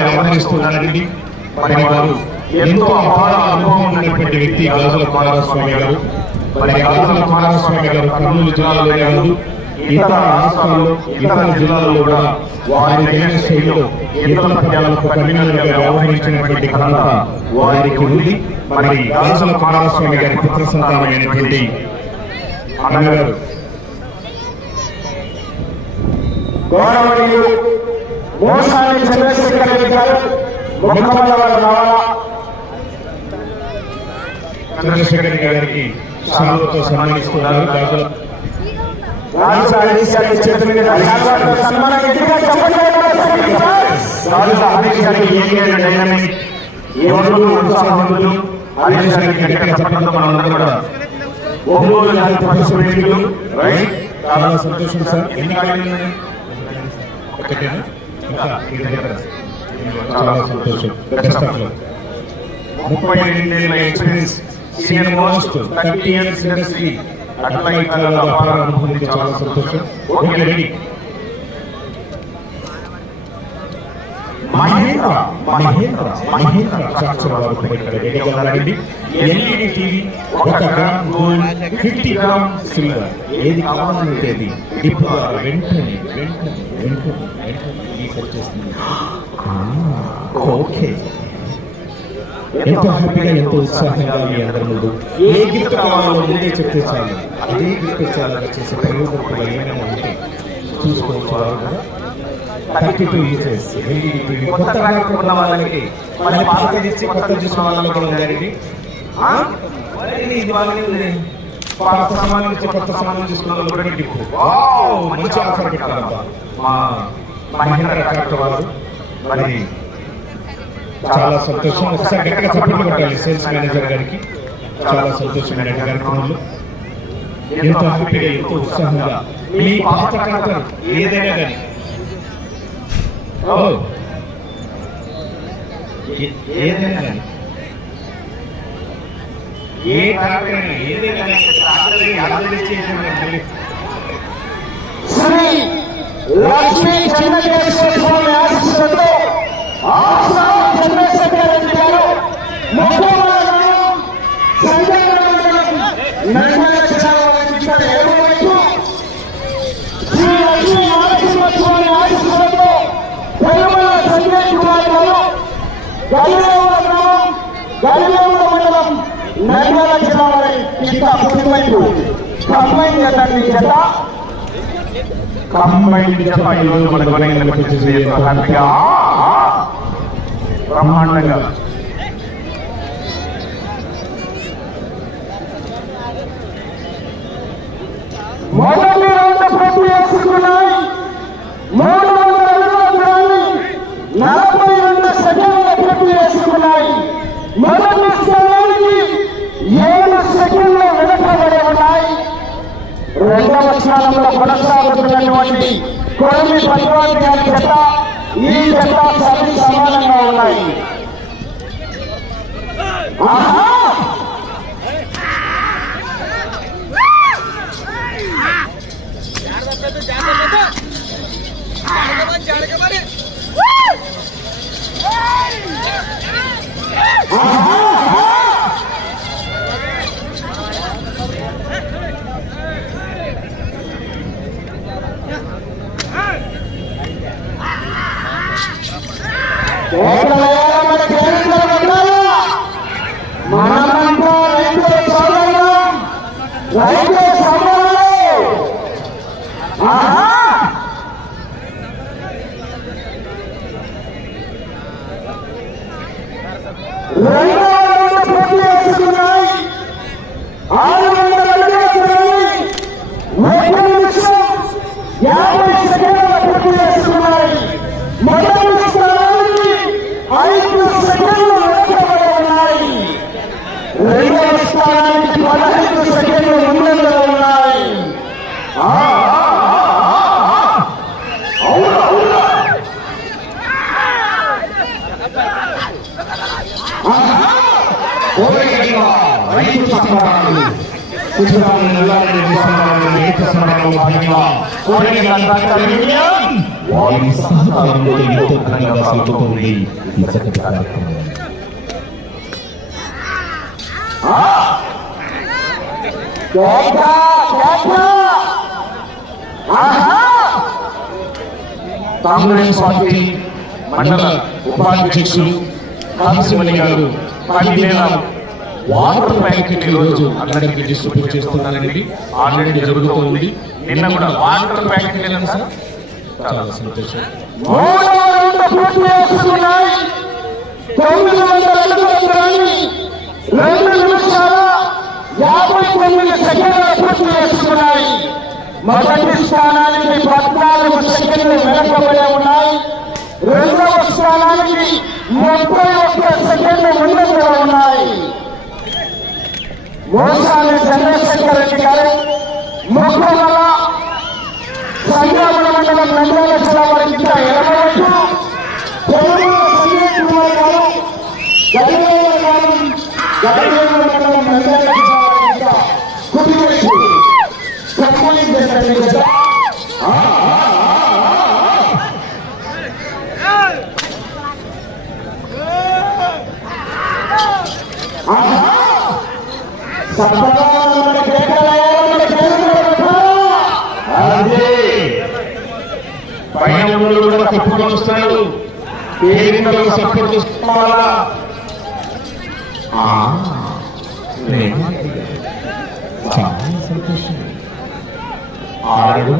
వ్యవహరిస్తున్నారండి. మరి వారు ఎంతో అపార అనుభవం ఉన్నటువంటి వ్యక్తి గాజుల కుమారస్వామి గారు. మరి గాజుల కుమారస్వామి గారు కర్నూలు జిల్లాలోనే కాదు ఇతర రాష్ట్రాల్లో ఇతర జిల్లాల్లో కూడా వారిదైన శైలిలో ఇతర పద్యాలకు కన్వీనర్గా వ్యవహరించినటువంటి ఘనత వారికి ఉంది. మరి గాజుల కుమారస్వామి గారి పుత్ర సంతానమైనటువంటి అన్నగారు. గౌరవనీయులు మోసాని చంద్రశేఖర్ రెడ్డి గారు ముఖ్యమంత్రి వారు రావాలా చంద్రశేఖర్ గారికి సెలవుతో సన్మానిస్తున్నారు ఒంగోలు ప్రొఫెసర్ వ్యక్తులు రైట్ చాలా సంతోషం సార్ ఎన్ని ఉన్నాయి? ఒకటేనా. చాలా సంతోషం ముప్పై రెండేళ్ళ experience senior most thirty years industry అట్లా ఇట్లా చాలా సంతోషం okay ready Mahendra Mahendra Mahendra LED TV ఒక gram gold fifty gram silver ఏది కావాలంటే ఇప్పుడు వెంటనే వెంటనే వెంటనే వెంటనే ఓకే. ఎంతో హ్యాపీగా ఎంతో ఉత్సాహంగా మీ అందరి ముందు? ఏ గిఫ్ట్ కావాలో ముందే చెప్తే చాలు. అదే గిఫ్ట్ చాలా చేసే ప్రయోజనం ఏమైనా ఉంటే చూసుకోవచ్చు thirty two years LED TV కొత్తగా ఉన్న వాళ్ళకి మళ్ళీ పాతది ఇచ్చి కొత్త చూసిన వాళ్ళకి కూడా ఉందండి. ఇది ఉంది పాత సామాన్లు ఇచ్చి కొత్త సామాన్లు చూసుకున్న వాళ్ళు కూడా మంచి ఆఫర్ పెట్టారబ్బా మా మహేంద్ర ట్రాక్టర్ వారు మరి చాలా సంతోషం. ఒకసారి గట్టిగా చప్పట్లు కొట్టాలి సేల్స్ మేనేజర్ గారికి. చాలా సంతోషమైన కార్యక్రమంలో. ఎంతో హ్యాపీగా ఎంతో ఉత్సాహంగా. మీ పాత ట్రాక్టర్ ఏదైనా కానీ ఏదైనా కానీ ఏ అయినా ఏదైనా కానీ చేసి శ్రీ లక్ష్మీ చంద్రకేశ్వర స్వామి ఆశీస్సులతో ఆసామి చంద్రశేఖర్ రెడ్డి గారు ముఖ్యమంత్రి సంజయ్ నిర్ణయించాలని ఏడువైపు శ్రీ లక్ష్మీ నరసింహ స్వామి ఆశీస్సులతో పెరుమల సంజయ్ కుమార్ గారు. గలివేవుల గ్రామం గలివేవుల మండలం వారి కంబైన్ జత కంబైన్డ్ జత ఈ రోజు మనకు హ్యాపీగా బ్రహ్మాండంగా మొదటి రౌండ్ పూర్తి చేసుకున్నాయి మూడు వందల అడుగుల దూరాన్ని నలభై రెండు సెకండ్ల పూర్తి చేసుకున్నాయి మొదటి స్థానానికి ఏడు సెకండ్లు వెనకబడి ఉన్నాయి రెండవ కొనసాగుతున్నటువంటి కొరమి పద్మావతి గారి జత ఈ జత సరి సమానంగా ఉన్నాయి. ఆహా కేవలం మన కేంద్ర వర్గాలు మనమంతా రైతు సోదరులం రైతు సోదరులు ఆహా రెండవ రౌండ్ పూర్తి చేసుకున్నాయి ఆరు వందల అడుగుల దూరాన్ని ఒక నిమిషం యాభై సెకండ్ల పూర్తి చేసుకున్నాయి మొదటి స్థానానికి ఐదు సెకండ్లు వెనకబడి ఉన్నాయి రెండవ స్థానానికి పదహైదు సెకండ్లు ముందంగా ఉన్నాయి ఆ, ఆ, ఆ, ఆ, ఆ. అవునా, అవునా. ఆహా. కోరికగా రైతు సంబరాలు కుటుంబాలను నల్లారెడ్డి సంబరాలు రైతు సంబరాలు భాగంగా వారి సహకారంతో ఎంతో ఘనంగా సాగుతోంది ఈ చక్కటి కార్యక్రమం. కాంగ్రెస్ పార్టీ మండల ఉపాధ్యక్షులు కాశీమణి గారు వాటర్ ప్యాకెట్ ఈ రోజు అందరికీ డిస్ట్రిబ్యూట్ చేస్తున్నానండి ఆల్రెడీ జరుగుతుంది. నిన్న కూడా వాటర్ ప్యాకెట్ వెళ్ళాను సార్. చాలా సంతోషం. రెండు నిమిషాల యాభై తొమ్మిది సెకండ్ల పూర్తి చేసుకున్నాయి మొదటి స్థానానికి పద్నాలుగు సెకండ్లు వెనకబడే ఉన్నాయి. రెండవ స్థానానికి ముప్పై ఒక్క సెకండ్లు ముందంగా ఉన్నాయి. మోసాలి చంద్రశేఖర్ రెడ్డి గారు ముఖ్యమల సంగ్రామ మండలం నంద్యాల జిల్లా వారికి ఇంకా ఎడమవైపు తెలుగు సంజయ్ కుమార్ గారు గడివేల గ్రామం గడివేల మండలం నంద్యాల జిల్లా వారికి ఇంకా కుడివైపు కంప్లైంట్ చేశారు కదా అదే పైన కూడా తప్పుకొని వస్తున్నాడు సపోర్ట్ చేసుకోవాలా ఆడు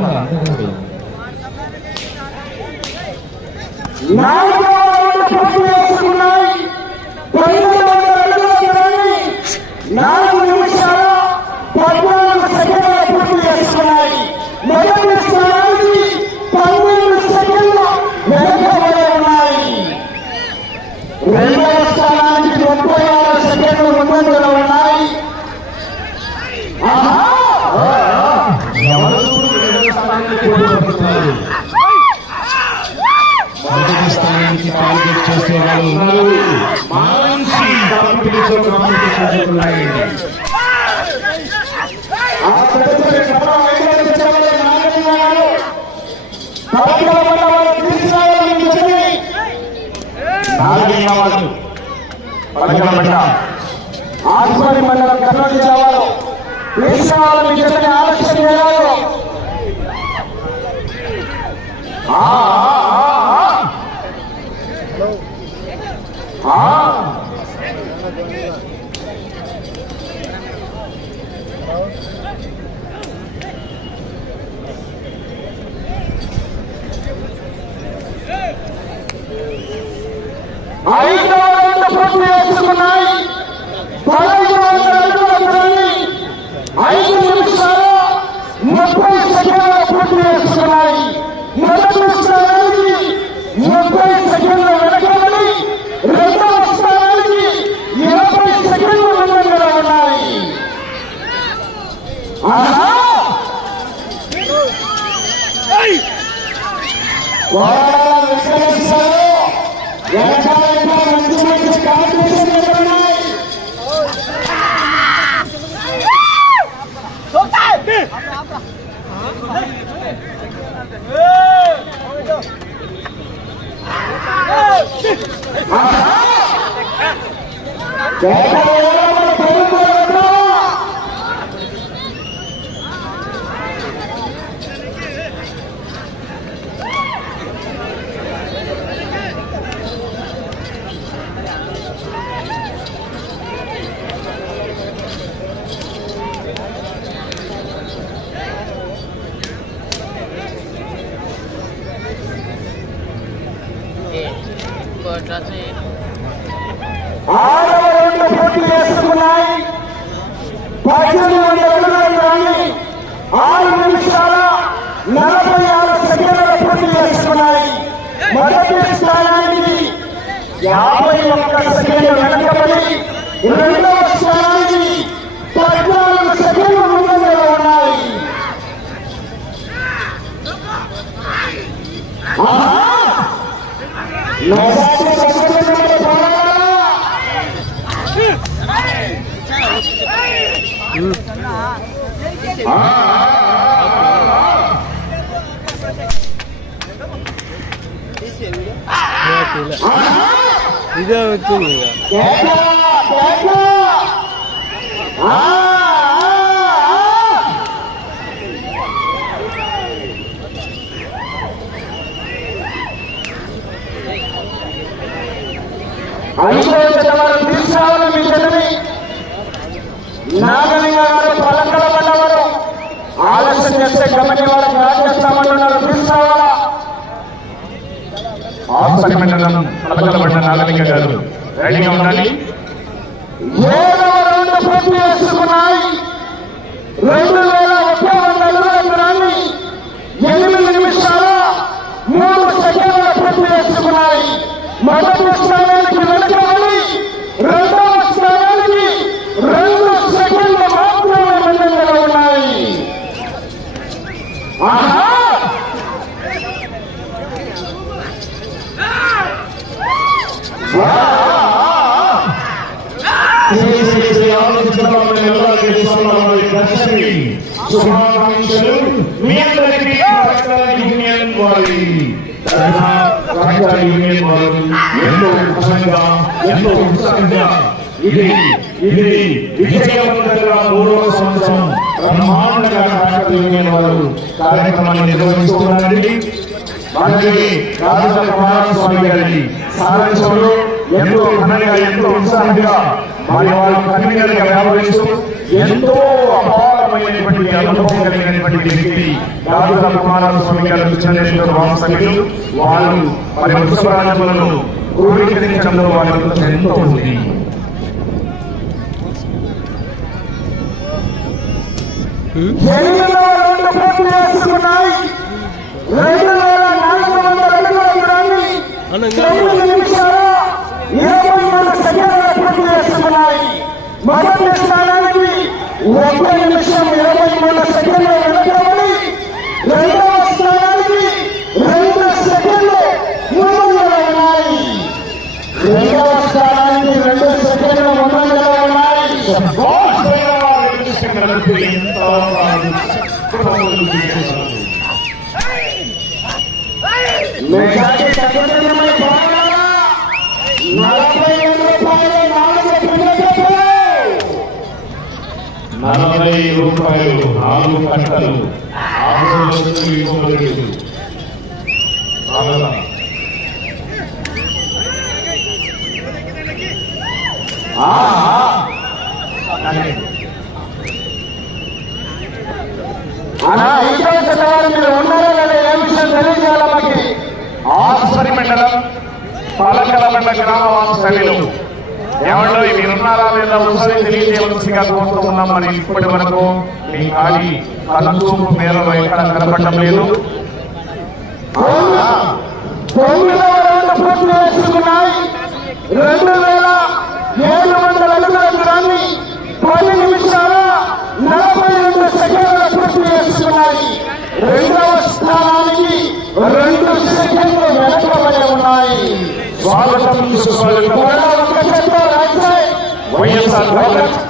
నాలుగు రౌండ్ పూర్తి చేసుకున్నాయి తొమ్మిది వందల అడుగుల దూరాన్ని నాలుగు నిమిషాల పద్నాలుగు సెకండ్ల పూర్తి చేసుకున్నాయి మొదటి స్థానానికి పన్నెండు సెకండ్లు వెనకబడి ఉన్నాయి రెండవ స్థానానికి ముప్పై ఆరు కూడా ఉన్నాయి ఆహా! మొదటి స్థానానికి టార్గెట్ చేసే వాళ్ళు ఉన్నారు మంచి కాంపిటీషన్ కాంపిటీషన్ తీర్చాలని చెప్పి ఆలోచన చేయాలి. ఆ, ఆ, ఆ. ఆ. ఐదవ రౌండ్ పూర్తి చేసుకున్నాయి పదహైదు వందల అడుగుల దూరాన్ని ఐదు నిమిషాలు ముప్పై సెకండ్ల పూర్తి చేసుకున్నాయి మొదటి స్థానానికి ముప్పై సెకండ్ల వెనకబడి రెండవ స్థానానికి ఇరవై సెకండ్లు ముందంగా ఉన్నాయి ఆహా! కోరాల వెంకటేశ్వరరావు వెనకాల ఇంకా మంచి మంచి కాంపిటీషన్ ఉన్నాయి కోట్రాసి ఆరవ రౌండ్ పూర్తి చేసుకున్నాయి పద్దెనిమిది వందల అడుగుల దూరాన్ని ఆరు నిమిషాల నలభై ఆరు సెకండ్ల పూర్తి చేసుకున్నాయి మొదటి స్థానానికి యాభై ఒక్క సెకండ్లు వెనకబడి రెండవ స్థానానికి పద్నాలుగు సెకండ్లు ముందంజలో ఉన్నాయి. Ah! ఇదే వచ్చింది ఇక. కేక, కేక. నాగలింగ గారు పడ్డవారు ఆలస్యం చేస్తే కమిటీ వాళ్ళకి రాజేస్తామంటున్నారు తీసుకురావాలా ఆఫ్సర్ మండలం పలకల నాగలింగ గారు రెడీగా ఉండాలి రెండు పూర్తి చేసుకున్నాయి రెండు వేల ఒకే వంద అడుగుల దూరాన్ని ఎనిమిది నిమిషాల మూడు సెకండ్ల పూర్తి చేసుకున్నాయి మొదటి స్థానానికి వెనుకబడి రెండవ స్థానానికి రెండు సెకండ్లు మాత్రమే ముందంజలో ఉన్నాయి ఆహా శ్రీ శ్రీ శ్రీ ఆలోచించడం ఎవరికి ఇస్తున్నామో ఈ దర్శని శుభాకాంక్షలు మీ అందరికీ రక్త యూనియన్ వారి తరఫున యూనియన్ వారు ఎంతో ఉత్సాహంగా ఎంతో ఉత్సాహంగా ఇది ఇది విజయవంతంగా మూడవ సంవత్సరం బ్రహ్మాండంగా యూనియన్ వారు కార్యక్రమాన్ని నిర్వహిస్తున్నారండి మనకి రాజా కుమారస్వామి గారి సారథ్యంలో ఎంతో ఘనంగా ఎంతో ఉత్సాహంగా మరి వాళ్ళ కన్వీనర్గా వ్యవహరిస్తూ ఎంతో అపారమైనటువంటి అనుభవం కలిగినటువంటి వ్యక్తి రాజా కుమారస్వామి గారు చెందిన వాస్తవ్యులు వాళ్ళు మరి ఉత్సవాలను క్రోడీకరించడంలో వృత్తి ఎంతో ఉంది. ఎనిమిదవ రౌండ్ పూర్తి చేసుకున్నాయి రెండు వేల నాలుగు వందల అడుగుల దూరాన్ని తొమ్మిది నిమిషాల ఇరవై మూడు సెకండ్ల పూర్తి చేసుకున్నాయి మొదటి స్థానానికి ఒక నిమిషం ఇరవై మూడు సెకండ్లు వెనుకబడి రెండవ స్థానానికి రెండు సెకండ్లు ముందంజలో ఉన్నాయి. రెండవ స్థానానికి రెండు సెకండ్లు ముందంజలో ఉన్నాయి. మెజార్టీ నలభై రూపాయలు నాలుగు కట్టలు ఆరు రోజులు అన్నా మీరు ఉన్నారా లేదా ఏ విషయం మాకు ఆస్పరి మండలం పాలకల మండల గ్రామ వాస్తవ్యులు ఎవరిలో మీరున్నారా లేదా ఒకసారి తెలియజేయవలసిగా కోరుతున్నాం మరి ఇప్పటి వరకు మీ ఖాళీ కనుచూపు మేరలో ఎక్కడ కనపడడం లేదు. రెండు వేల ఏడు వందల అడుగుల దూరాన్ని పది నిమిషాల నలభై రెండు సెకండ్ల పూర్తి రెండవ స్థానానికి రెండు సెకండ్లు వెనకబడి ఉన్నాయి. స్వాగతం సుస్వాగతం కూడా రాజ్యాయ్ వైఎస్ఆర్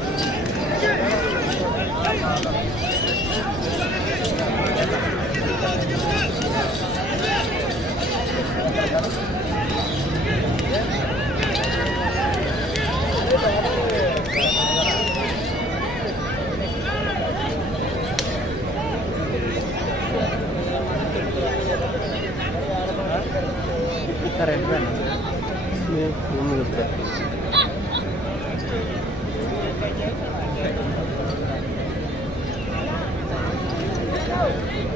Yeah.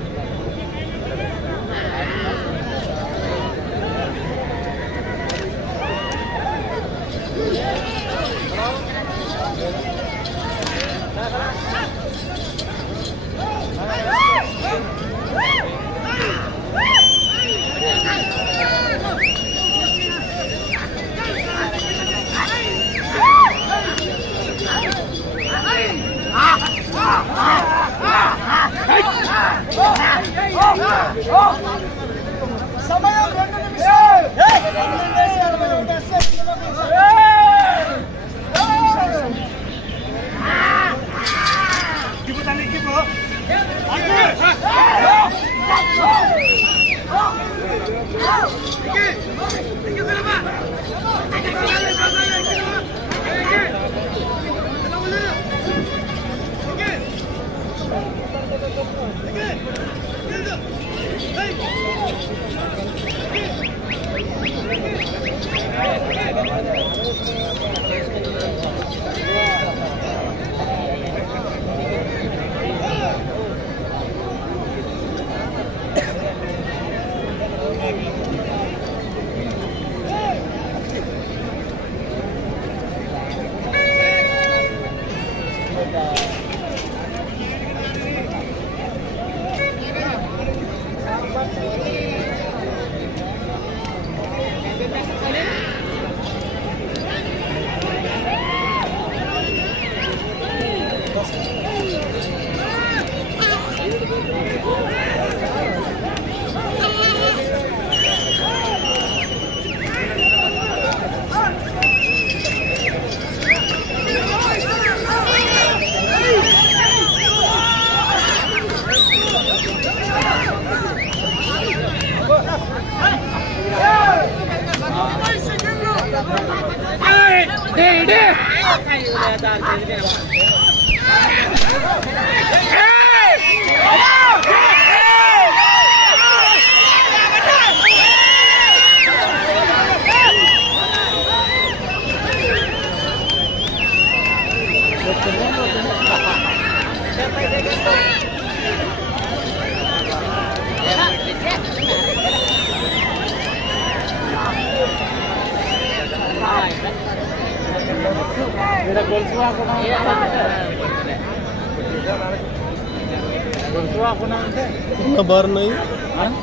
ఎన్న బార్ ఉన్నాయి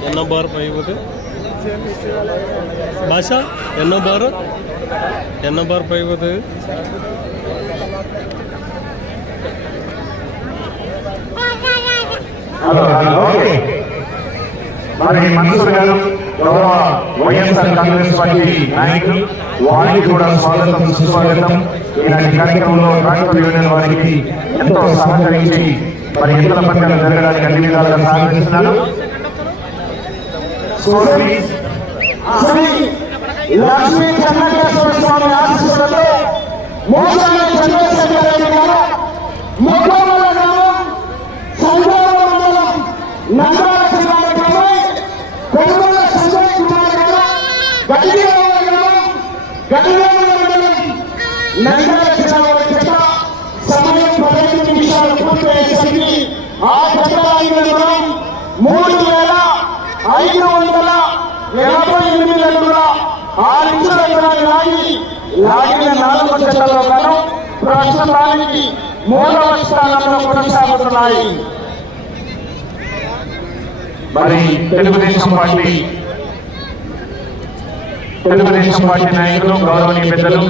ఎన్న బార్ పైపోతే భాష ఎన్నో బార్? ఎన్న బార్ పైపోతుంది మరి మన్సూర్ గారు గౌరవ వైఎస్ఆర్ కాంగ్రెస్ పార్టీ నాయకులు వారికి కూడా స్వాగతం సుస్వాగతం. ఇలాంటి కార్యక్రమంలో ట్రాక్టర్ యూనియన్ వారికి ఎంతో సహకరించి మరి ఎన్నికల పట్టణం జరగడానికి అన్ని విధాలుగా సహకరిస్తున్నారు సో లక్ష్మీ చెన్నకేశ్వర స్వామి ఆశీస్సులతో చంద్రశేఖర రెడ్డి గారు గ్రామం సంజావ మండలం సంజయ్ కుమార్ గారు గ్రామం మండలం ఆ జత మూడు వేల ఐదు వందల ఎనభై ఎనిమిది అడుగుల ఆరు ఇంచుల ఎకరాన్ని లాగి లాగిన నాలుగు జతల్లో గాను ప్రస్తుతానికి మూడవ స్థానంలో కొనసాగుతున్నాయి. మరి తెలుగుదేశం పార్టీ తెలుగుదేశం పార్టీ నాయకులు గౌరవనీయ పెద్దలు